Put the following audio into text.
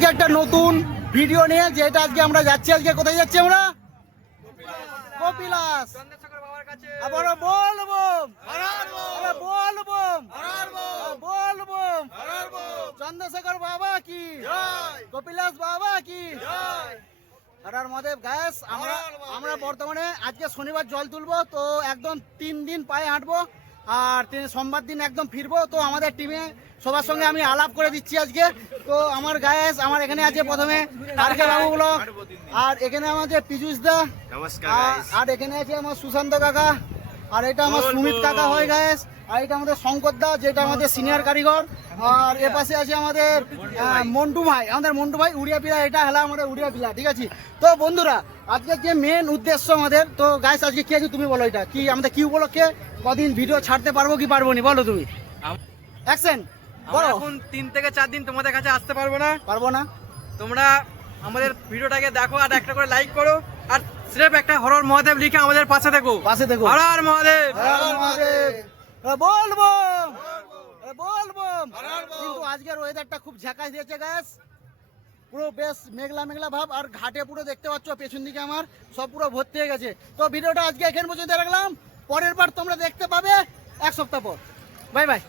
আজকে একটা নতুন ভিডিও নিয়ে, যেটা আজকে আমরা যাচ্ছি। আজকে কোথায় যাচ্ছি আমরা? কপিলাস। আবার বলবো চন্দ্রশেখর বাবা কি, কপিলাস বাবা কি। হরার মহাদেব গায়েস। আমরা বর্তমানে আজকে শনিবার জল তুলবো, তো একদম 3 দিন পায়ে হাঁটবো, আর সোমবার দিন একদম ফিরবো। তো আমাদের টিমে সবার সঙ্গে আমি আলাপ করে দিচ্ছি আজকে। তো আমার গায়েস, আমার এখানে আছে প্রথমে তারকে বাবুগুলো, আর এখানে আমাদের পীযুষ দা, আর এখানে আছে আমার সুশান্ত কাকা, আর এটা আমার সুমিত কাকা হয় গায়েস, আর এটা আমাদের শঙ্কর দা, যেটা আমাদের সিনিয়র কারিগর, আর এ পাশে আছে আমাদের মন্টু ভাই, উড়িয়া পিলা। এটা হলো আমাদের উড়িয়া পিলা, ঠিক আছে। তো বন্ধুরা, আজকে যে মেন উদ্দেশ্য আমাদের, তো গাইস আজকে কি আছে তুমি বলো, এটা কি আমাদের কি উপলক্ষে কদিন ভিডিও ছাড়তে পারবো কি পারবো নি বলো তুমি। অ্যাকশন বলো। এখন 3 থেকে 4 দিন তোমাদের কাছে আসতে পারবো না। তোমরা আমাদের ভিডিওটাকে দেখো আর একটা করে লাইক করো, আর স্রেফ একটা হরর মহাদেব লিখে আমাদের পাশে দেখো। হরর মহাদেব। বলবো কিন্তু আজকের ওয়েদারটা খুব ঝাঁকাশ দিয়েছে গাইস, পুরো বেশ মেঘলা মেঘলা ভাব, আর ঘাটে পুরো দেখতে পাচ্ছ পেছন দিকে আমার সব পুরো ভর্তি হয়ে গেছে। তো ভিডিওটা আজকে এখান পর্যন্ত রাখলাম, পরের বার তোমরা দেখতে পাবে 1 সপ্তাহ পর। Bye bye.